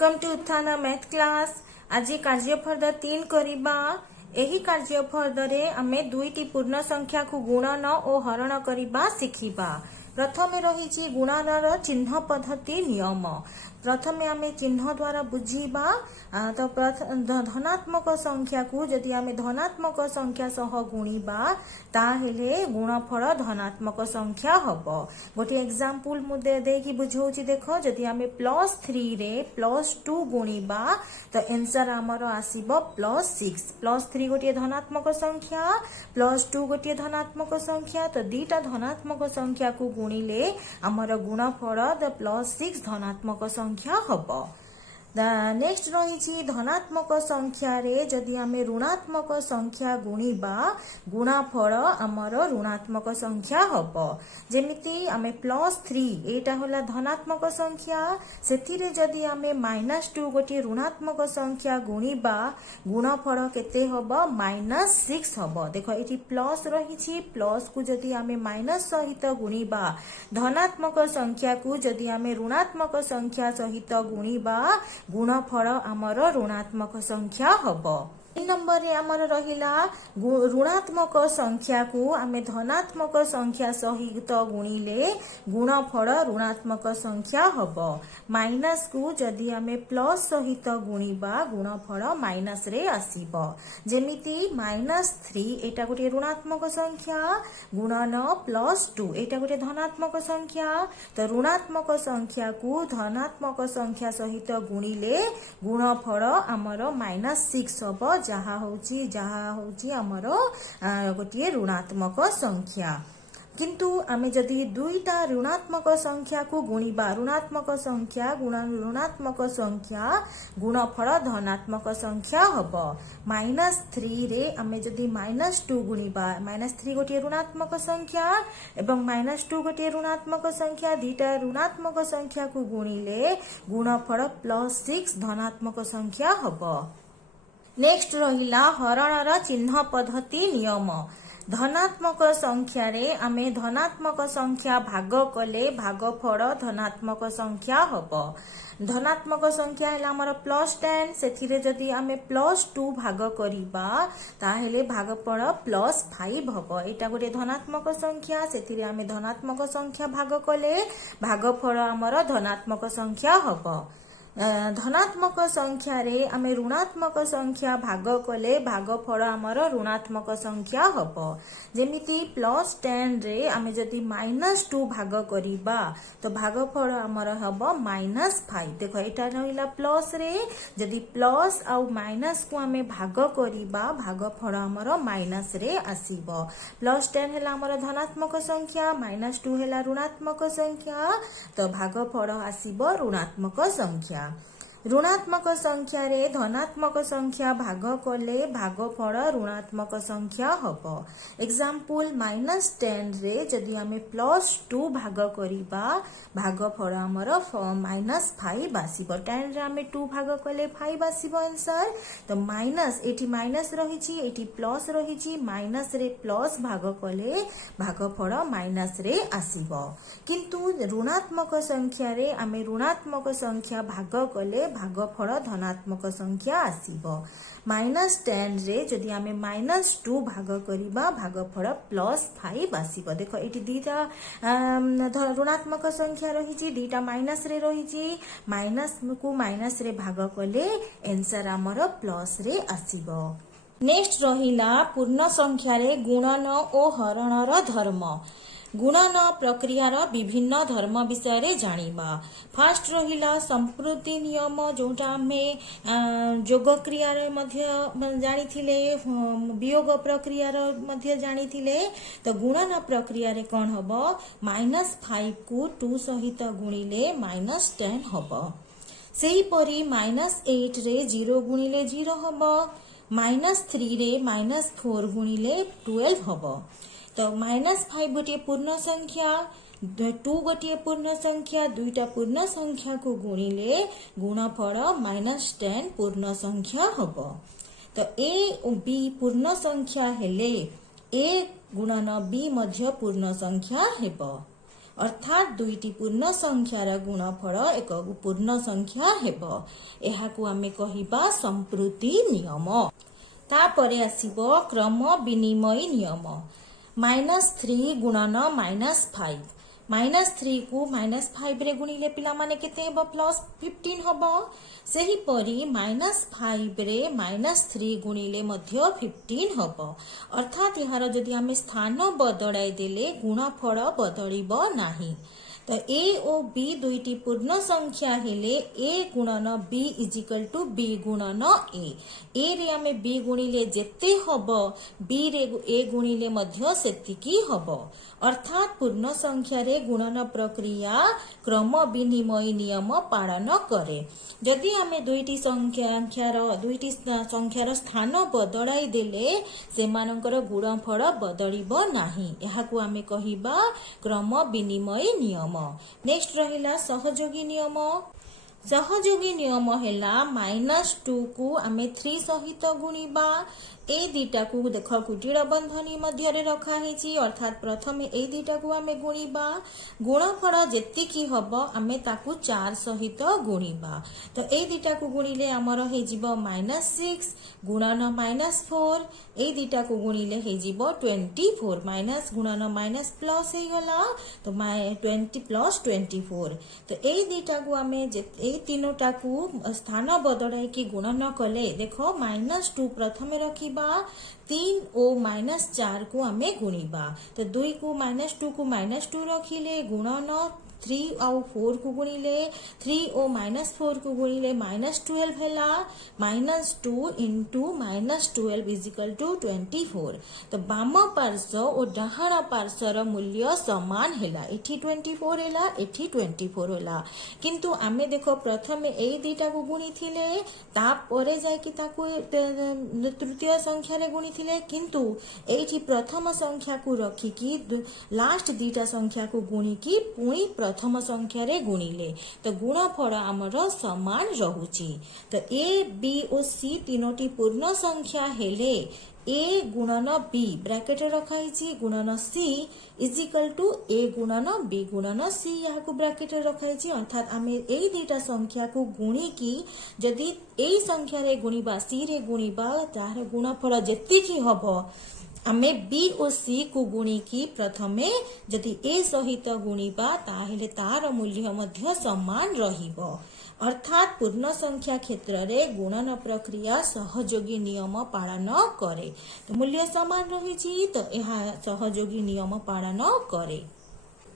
Welcome to उत्थान math class. आज कार्यफर्द 3 करिबा। एही कार्यफर्द रे आमे दुईटी पूर्ण संख्या को गुणन और हरण करिबा शिखिबा। प्रथमे रहिछि गुणनर चिन्ह पद्धति नियम। प्रथमे आमे चिन्ह द्वारा बुझीबा। तो धनात्मक संख्या को जदि आमे धनात्मक संख्या सह गुणिबा ताहेले गुणफल धनात्मक संख्या हबो। गोटे एग्जांपल मु देकी बुझौछि। देखो जदि आमे +3 रे +2 गुणिबा तो आंसर हमर आसीबो +6। +3 गोटे धनात्मक संख्या, +2 गोटे धनात्मक संख्या। तो दीटा धनात्मक संख्या को गुणिले हमर गुणफल +6 धनात्मक संख्या हबो। नेक्स्ट रही धनात्मक संख्या रे जदि आमे ऋणात्मक संख्या गुणिबा गुणफल आमर ऋणात्मक संख्या हबो। जेमिति आमे +3 एटा होला धनात्मक संख्या, सेथिरे जदि आमे -2 गोटे ऋणात्मक संख्या गुणिबा गुणफल केते हबो -6 हबो। देखो एठी प्लस रही, प्लस को जदि आमे माइनस सहित गुणिबा धनात्मक संख्या को जदि आमे ऋणात्मक संख्या सहित गुणिबा गुणफल आमर ऋणात्मक संख्या हबो। 3 नंबर रे आमर रहिला ऋणात्मक संख्या को आमे धनात्मक संख्या सहित गुणिले गुणफल ऋणात्मक संख्या हबो। माइनस को जदि आमे प्लस सहित गुणिबा गुणफल माइनस रे आसीबो। जेमिति -3 एटा गोटे ऋणात्मक संख्या गुणन +2 एटा गोटे धनात्मक संख्या। तो ऋणात्मक संख्या को धनात्मक संख्या सहित गुणिले गुणफल आमर -6 हबो, जहा होची आमर गोटे ऋणात्मक संख्या। किंतु आमे जदि दुईटा ऋणात्मक संख्या को गुणिबा ऋणात्मक संख्या गुणन ऋणात्मक संख्या गुणफल धनात्मक संख्या हबो। -3 रे आमे जदि -2 गुणिबा, -3 गोटे ऋणात्मक संख्या एवं -2 गोटे ऋणात्मक संख्या, दीटा ऋणात्मक संख्या को गुणिले गुणफल +6 धनात्मक संख्या हबो। नेक्स्ट रहिला हरणर चिन्ह पद्धति नियम। धनात्मक संख्या रे आमे धनात्मक संख्या भाग कले भागफल धनात्मक संख्या हबो। धनात्मक संख्या है हमर +10, सेथिरे जदि आमे +2 भाग करिबा ताहेले भागफल +5 हबो। एटा गोटे धनात्मक संख्या, सेथिरे आमे धनात्मक संख्या भाग कले भागफल हमर धनात्मक संख्या हबो। धनात्मक संख्या रे आमे ऋणात्मक संख्या भाग कले भागफल आमर ऋणात्मक संख्या हबो। जेमिति +10 रे आमे जदि -2 भाग करिबा तो भागफल आमर हबो -5। देखो एटा रहिला प्लस रे, जदि प्लस आउ माइनस को आमे भाग करिबा भागफल आमर माइनस रे आसीबो। +10 हैला आमर धनात्मक संख्या, -2 हैला ऋणात्मक संख्या, तो भागफल आसीबो ऋणात्मक संख्या। ऋणात्मक संख्या रे धनात्मक संख्या भाग कले भागफल ऋणात्मक संख्या हबो। एग्जांपल -10 रे जदि आमे +2 भाग करिबा भागफल हमर -5 आसीबो। 10 रे आमे 2 भाग कले 5 आसीबो आंसर। तो माइनस एठी माइनस रहिछि, एठी प्लस रहिछि, माइनस रे प्लस भाग कले भागफल माइनस रे आसीबो। किंतु ऋणात्मक संख्या रे आमे ऋणात्मक संख्या भाग कले भागफल धनात्मक संख्या आसीबो। -10 रे जदि आमे -2 भाग करिबा भागफल +5 आसीबो। देखो एठी दीटा ऋणात्मक संख्या रहिछि, दीटा माइनस रे रहिछि, माइनस को माइनस रे भाग कले आंसर हमर प्लस रे आसीबो। नेक्स्ट रहिला पूर्ण संख्या रे गुणन और हरणर धर्म। गुणन प्रक्रियार विभिन्न धर्म विषय रे जानिबा। फास्ट रहिला संप्रति नियम, जोटा आमे जोग क्रिया रे मध्य जानिथिले, वियोग प्रक्रिया रे मध्य जानिथिले। तो गुणन प्रक्रिया रे कोन हबो, -5 को 2 सहित गुणिले -10 हबो। सेही परी -8 रे 0 गुणिले 0 हबो। -3 रे -4 गुणिले 12 हबो। तो -5 गोटे पूर्ण संख्या, 2 गोटे पूर्ण संख्या, दुईटा पूर्ण संख्या को गुणिले गुणफल -10 पूर्ण संख्या हबो। तो a और b पूर्ण संख्या हेले a गुणन b मध्य पूर्ण संख्या हेबो। अर्थात दुईटी पूर्ण संख्यार गुणफल एक पूर्ण संख्या हेबो। एहाकू आमे कहिबा संप्रुति नियम। तापरे आसीबो क्रम विनिमय नियम। -3 गुणन -5 -3 को -5 रे गुणिले पिला माने केते हेबो +15 हबो। सेही परी -5 रे -3 गुणिले मध्य 15 हबो। अर्थात यार जदि आमे स्थान बदलाई देले गुणफल बदलिबो नाही। तो ए और बी दुईटी पूर्ण संख्या हेले ए गुणन बी इजिकल टू बी गुणन ए रे आमे बी गुणिले जेते हबो बी रे ए गुणिले मध्य सेतिकी हबो। अर्थात पूर्ण संख्या रे गुणन प्रक्रिया क्रम विनिमय नियम पालन करे। जदि आमे दुईटी संख्यार स्थान बदलाई देले सेमानकर गुणफल बदलिबो नाही। एहाकू आमे कहिबा क्रम विनिमय नियम। नेक्स्ट रहिला सहयोगी नियम। सहयोगी नियम हेला -2 को आमे 3 सहित गुणिबा। ए दीटा को देख कुटीर बंधनी मध्य रखा है। अर्थात प्रथम ए दीटा को आमे गुणिबा। गुणफल जेतिकी हबो आमे ताकू 4 सहित गुणिबा। तो ए दीटा को गुणिले हमर हे जिवो -6 गुणन -4 ए दीटा को गुणिले हे जिवो 24 माइनस गुणन माइनस प्लस हे गला। तो 20 प्लस 24। तो ए दीटा को आमे ए तीनोटा को स्थान बदलाई की गुणन कले देखो -2 प्रथमे रखिबा 3 और -4 को आमे गुणिबा। तो 2 को -2 को -2 रखिले गुणन 3 और 4 को गुणिले 3 और -4 को गुणिले -12 हेला। -2 इंटू -12 इजिकल टू 24। तो बाम पार्श्व और डाहाण पार्श्वर मूल्य समान हेला। एठी 24 हेला एठी 24 हेला। किंतु आमे देखो प्रथमे ए दीटा को गुणी थिले तापरे जाय कि ताको तृतीय संख्या रे गुणी थिले। किंतु एठी प्रथम संख्या को रखी की लास्ट दीटा संख्या को गुणी की पुणी प्रथम संख्या रे गुणिले तो गुणफल आमर समान रहुची। तो ए बी और सी तीनोटी पूर्ण संख्या हेले ए गुणन बी ब्रैकेट रखाई गुणन सी इजिकल टू ए गुणन बी गुणन सी यहाँ को ब्रैकेट रखाई। अर्थात आमे ए दीटा संख्या को गुणी की जदि ए संख्या रे गुणिबा सी रे गुणिबा तार गुणफल जेतिकी हबो आमे बी और सी को गुणी की प्रथमे जदि ए सहित गुणिबा ताहेले तार मूल्य मध्य समान रहिबो। अर्थात पूर्ण संख्या क्षेत्र रे गुणन प्रक्रिया सहयोगी नियम पालन करे। तो मूल्य समान रही तो यह सहयोगी नियम पालन करे।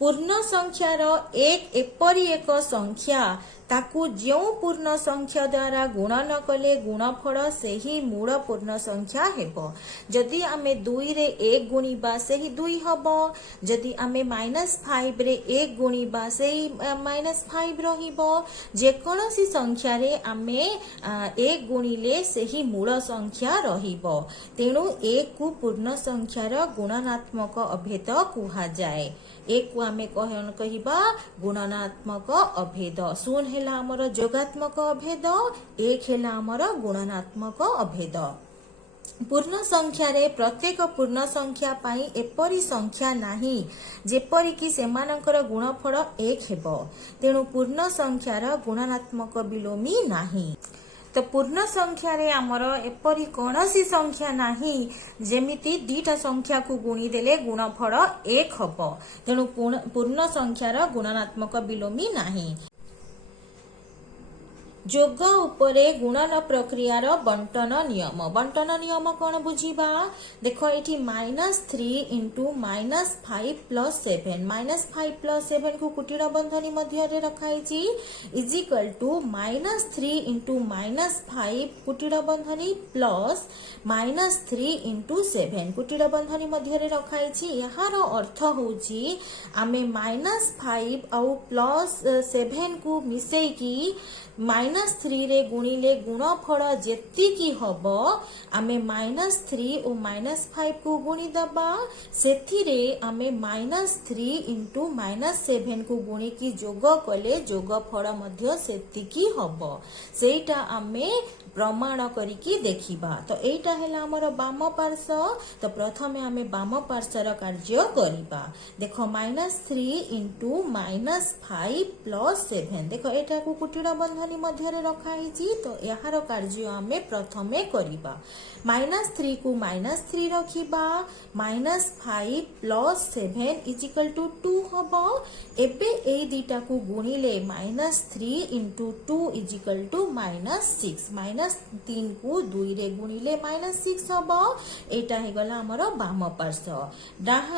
पूर्ण संख्यार एक एपरी एक संख्या ताकू जो पूर्ण संख्या द्वारा गुणन कले गुणफल सेही मूल पूर्ण संख्या हेबो। जदि आमे 2 रे 1 गुणिबा सेही 2 हबो। जदि आमे -5 रे 1 गुणिबा सेही -5 रहिबो। जे कोनोसी संख्या रे आमे 1 गुणिले सेही मूल संख्या रहिबो। तेणु 1 को पूर्ण संख्यार गुणनात्मक अभेद कुहा जाए। 1 को आमे कहिबा गुणनात्मक अभेद। 0 हेला हमर जोगात्मक अभेद 1 हेला हमर गुणनात्मक अभेद। पूर्ण संख्या रे प्रत्येक पूर्ण संख्या पाई एपरी संख्या नाही जेपरी कि सेमानकर गुणफल 1 हेबो। तेणु पूर्ण संख्यार गुणनात्मक विलोमी नाही। तो पूर्ण संख्या रे आमर एपरी कोनोसी संख्या नाही जेमिति दीटा संख्या को गुणी देले गुणफल 1 हबो। तेणु पूर्ण संख्यार गुणनात्मक विलोमी नाही। जोग उपरे गुणन प्रक्रियार बंटन नियम कौन बुझीबा देखो एठी -3 इंटू -5 प्लस 7 -5 प्लस 7 को कुटीर बंधनी मध्य रखाई इजिकल टू -3 इंटू -5 कुटीर बंधनी प्लस -3 इंटू 7 कुटीर बंधनी मध्य रखाई। यार अर्थ होची आमे -5 आउ प्लस 7 को मिसेई की -3 रे गुणिले गुणफल जेतिकी हबो आमे -3 और -5 को गुणी दबा सेथिरे आमे -3 इंटू -7 को गुणी की जोग कले जोगफल मध्य सेतिकी हबो। सेटा आमे प्रमाण करिकी देखिबा। तो एटा हैला हमर बाम पार्श्व। तो प्रथमे आमे बाम पार्श्वर कार्य करिबा। देखो -3 इंटू -5 प्लस 7 देखो एटा को कुटीर बंधनी मध्य रे रखा हिची। तो यार कार्य आमे प्रथमे करिबा। -3 को -3 रखिबा -5 प्लस 7 इज इक्वल टू 2 हबो। एबे ए दिटा को गुणिले -3 इंटू 2 इज इक्वल टू -6 -3 को 2 रे गुणिले -6 हबो। एटा हे गला हमर बाम पार्श्व।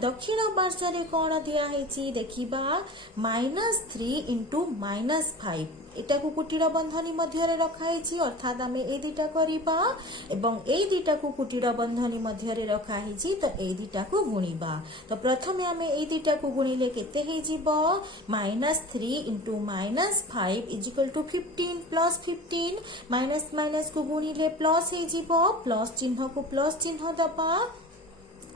दक्षिण पार्श्व रे कोन दिया हेची देखिबा -3 इंटू -5 एटा को कुटीर बंधनी मध्य रे रखा हेची। अर्थात आमे ए दिटा करिबा एवं ए दिटा को कुटीर बंधनी मध्य रे रखा हेची। तो ए दिटा को गुणिबा। तो प्रथमे आमे ए दिटा को गुणिले केते हे जिवो -3 into -5 is equal to 15 plus 15 minus minus को गुणिले प्लस हे जिवो। प्लस चिन्ह को प्लस चिन्ह दबा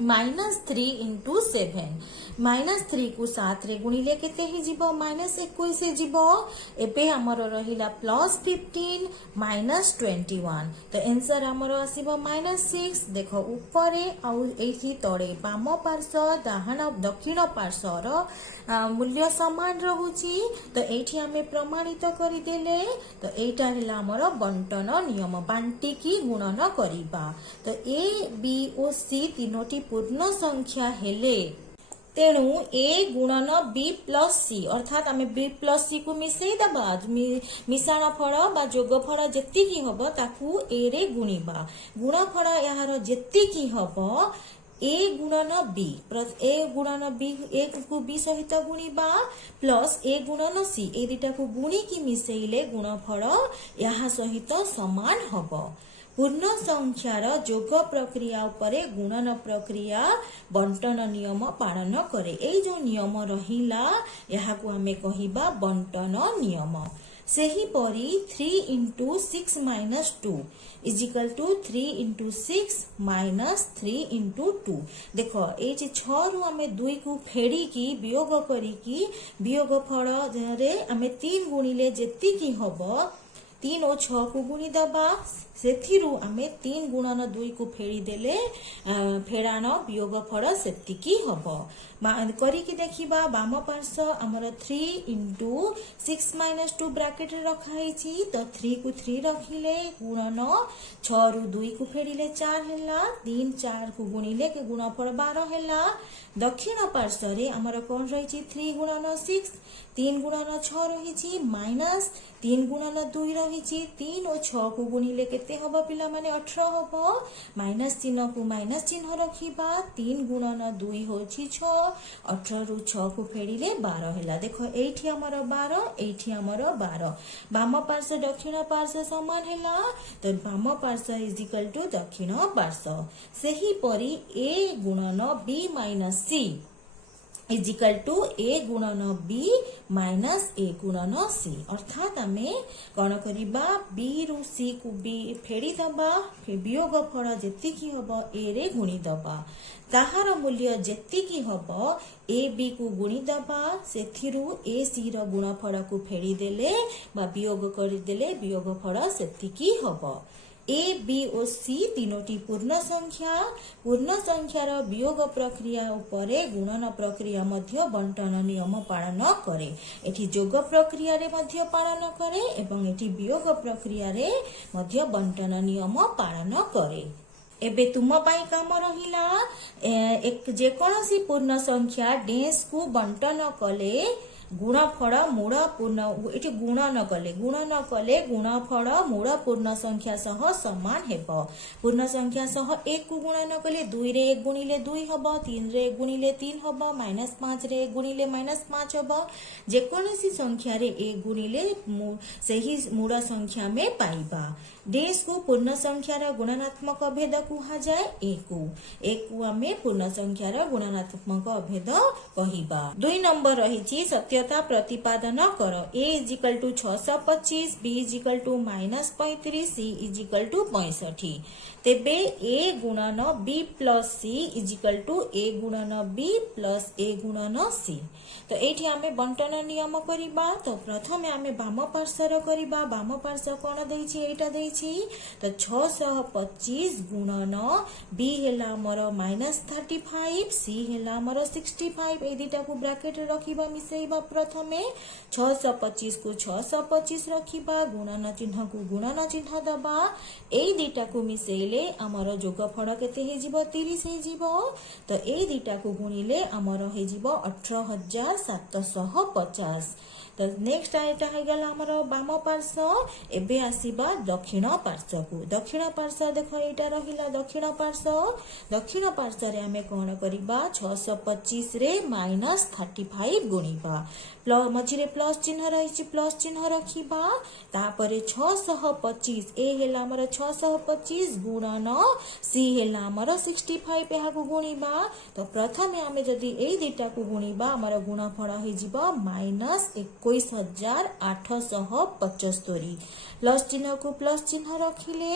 -3 इंटू 7 -3 को 7 रे गुणिले केते हे जिवो -21 हे जिवो। एबे हमर रहिला प्लस 15 -21। तो आंसर हमर आसीबो -6। देखो ऊपरे आ एठी तळे बाम पार्श्व दक्षिण पार्श्वर मूल्य समान रहुची। तो एठी आमे प्रमाणित करि देले। तो एटा हैला हमर बंटन नियम बांटी की गुणन करिबा। तो ए बी ओ सी तीनोटी पूर्ण संख्या हेले तेणु ए गुणन बी प्लस सी अर्थात आमे बी प्लस सी को मिसई दबा। मिश्रण फल बा जोगफल जेतिकी हबो ताकू ए रे गुणिबा। गुणफल यार जेतिकी हबो ए गुणन बी ए गुणन बी ए को बी सहित गुणिबा प्लस ए गुणन सी ए दिटा को गुणी की मिसैले गुणफल यहाँ सहित समान हबो। पूर्ण संख्यार जोग प्रक्रिया उपरे गुणन प्रक्रिया बंटन नियम पालन करे। ए जो नियम रहिला यहाँ को हमें कहिबा बंटन नियम। सेही परी 3 into 6 minus 2 is equal to 3 into 6 minus 3 into 2। देखो ये 6 रु आमे 2 को फेड़ी की वियोग करी की वियोग फल आमे 3 गुणिले जेतिकी हबो 3 और 6 को गुणी दबा। सेथिरु आमे 3 गुणन 2 को फेड़ी देले फेड़ान वियोग फल सेतिकी हबो। करी की देखिबा बाम पार्श्व हमर 3 इंटू 6 माइनस 2 ब्रैकेट रे रखा हिची। तो 3 को 3 रखिले गुणन 6 रु 2 को फेड़िले 4 हैला 3 4 को गुणिले के गुणफल 12 हैला। दक्षिण पार्श्व रे हमर कोन रहिची 3 गुणन 6 3 गुणन 6 रहिची माइनस 3 गुणन 2 रहिची 3 और 6 को गुणिले केते हबो पिला माने 18 हबो। माइनस चिन्ह को माइनस चिन्ह रखिबा 3 गुणन 2 होची 6 18 रु 6 को फेड़िले 12 हैला। देखो एठी हमर 12 एठी हमर 12 बाम पार्श्व दक्षिण पार्श्व समान हैला। तो बाम पार्श्व इज इक्वल टू दक्षिण पार्श्व। सेही परी ए गुणन b minus c is equal to a गुणन बी माइनस ए गुणन सी। अर्थात आमे कौन करिबा बी रु सी को बी फेड़ी दबा वियोग फल जेतिकी हबो ए रे गुणी दबा। ताहार मूल्य जेतिकी हबो ए बी को गुणी दबा। सेथिरु ए सी रो गुणफल को फेड़ी देले बा वियोग करि देले वियोग फल सेतिकी हबो। ए बी और सी तीनोटी पूर्ण संख्यार वियोग प्रक्रिया उपरे गुणन प्रक्रिया मध्य बंटन नियम पालन करे। एठी जोग प्रक्रिया रे मध्य पालन करे एवं एठी वियोग प्रक्रिया रे मध्य बंटन नियम पालन करे। एबे तुम पाई काम रहिला एक जेकोसी पूर्ण संख्या डेस को बंटन कले गुणफल मूल पूर्ण एठी गुण न कले गुणफल मूल पूर्ण संख्या सह समान हेबो। पूर्ण संख्या सह 1 को गुण न कले 2 रे 1 गुणिले 2 हबो 3 रे 1 गुणिले 3 हबो -5 रे 1 गुणिले -5 हबो। जेकोसी संख्या रे 1 गुणिले सही मूल संख्या में पाइबा। डेस को पूर्ण संख्यार गुणात्मक अभेद कुहा जाए एक को आमे पूर्ण संख्यार गुणात्मक अभेद कहिबा। 2 नंबर रहिछि सत्यता प्रतिपादन कर। A is equal to 625 b is equal to -35 c is equal to 65। तेबे ए गुणन b plus c is equal to a गुणन बी प्लस ए गुणन सी। तो एठी आमे बंटन नियम करिबा। तो प्रथमे आमे बाम पार्श्वर करिबा। बाम पार्श्व कोन देछि एटा देछि। तो 625 गुणन बी हेला हमर -35 सी हेला हमर 65। ए दिटा को ब्रैकेट रे रखिबा मिसेइबा। प्रथमे 625 को 625 रखिबा गुणन चिन्ह को गुणन चिन्ह दबा। ए दिटा को मिसेइले आमर जोगफल केते हे जिवो 30 हे जिवो। तो ए दिटा को गुणिले आमर हे जिवो 18750। तो नेक्स्ट एटा हे गला हमर बाम पार्श्व। एबे आसीबा दक्षिण पार्श्व को। दक्षिण पार्श्व देखो एटा रहिला दक्षिण पार्श्व। दक्षिण पार्श्व रे हमें कोन करिबा 625 रे -35 गुणिबा। मझिरे प्लस चिन्ह रही प्लस चिन्ह रखिबा। तापरे 625 ए हेला हमर 625 गुणन सी हेला हमर 65 एहा को गुणिबा। तो प्रथमे आमे जदी ए दिटा को गुणिबा हमर गुणफल हे जिवो -21875। प्लस चिन्ह को प्लस चिन्ह रखिले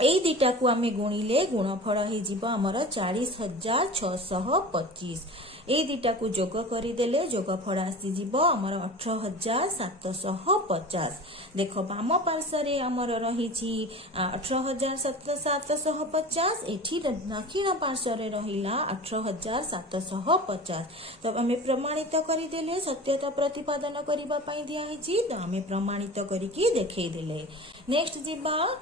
ए दिटा को आमे गुणिले गुणफल हे जिवो हमर 40625। ए दिटा को जोग करिदेले जोगफल आसी जिवो हमर 18750। देखो बाम पार्श्व रे हमर रहिछि 18750। एठी दक्षिण पार्श्व रे रहिला 18750। तब हमें प्रमाणित करिदेले सत्यता प्रतिपादन करिबा पई दिया हिछि। तो हमें प्रमाणित करिकि देखै देले। नेक्स्ट जिबा।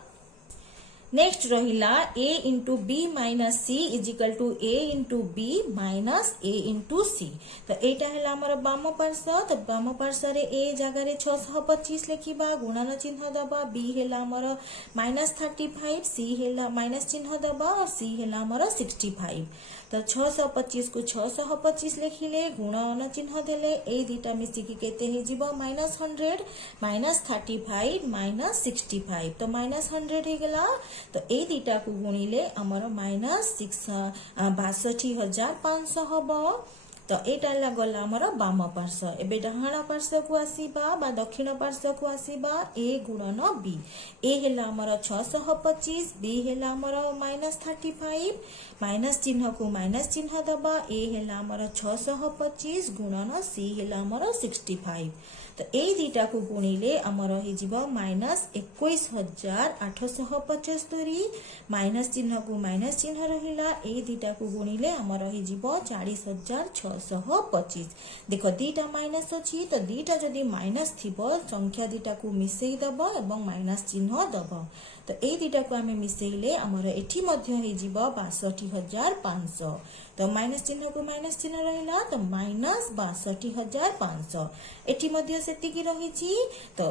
नेक्स्ट रहिला a into b minus c is equal to a into b minus a into c. तो एटा हेला हमर बाम पार्श्व। तो बाम पार्श्व रे a जगह रे 625 लिखिबा गुणन चिन्ह दबा। b हेला हमर -35 सी हेला माइनस चिन्ह दबा और c हेला हमर 65। तो 625 को 625 लिखिले गुणन चिन्ह देले ए दिटा मिसी की केते हे जिवो -100 -35 -65। तो -100 हे गेला। तो ए दिटा को गुणिले हमर -62500 हबो। तो एटा लागला हमर बाम पार्श्व। एबे डहाण पार्श्व को आसीबा बा दक्षिण पार्श्व को आसीबा ए गुणन बी। ए हेला हमर 625 बी हेला हमर -35 माइनस चिन्ह को माइनस चिन्ह दबा। ए हेला हमर 625 गुणन सी हेला हमर 65। तो ए दिटा को गुणिले हमर हे जिवो -21875 माइनस चिन्ह को माइनस चिन्ह रहिला। ए दिटा को गुणिले हमर हे जिवो 40625। देखो दिटा माइनस अछि। तो दिटा जदी माइनस थिबो संख्या दिटा को मिसेई दबो एवं माइनस चिन्ह दबो। तो ए दिटा को हमें मिसेइले हमर एठी मध्य हे जिवो 62500। तो माइनस चिन्ह को माइनस चिन्ह रहिला। तो -62500 एठी मध्य सेति की रहिछि। तो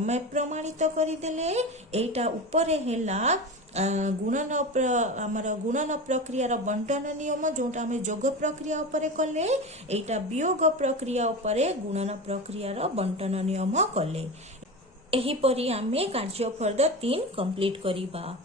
मैं प्रमाणित करिदेले एटा ऊपर हेला गुणन हमर गुणन प्रक्रिया बंटन नियम जोटा हमें जोग प्रक्रिया उपरे कले। एटा वियोग प्रक्रिया उपरे गुणन प्रक्रिया बंटन नियम कले। एही परी आमे कार्य फर्दर 3 कंप्लीट करिबा।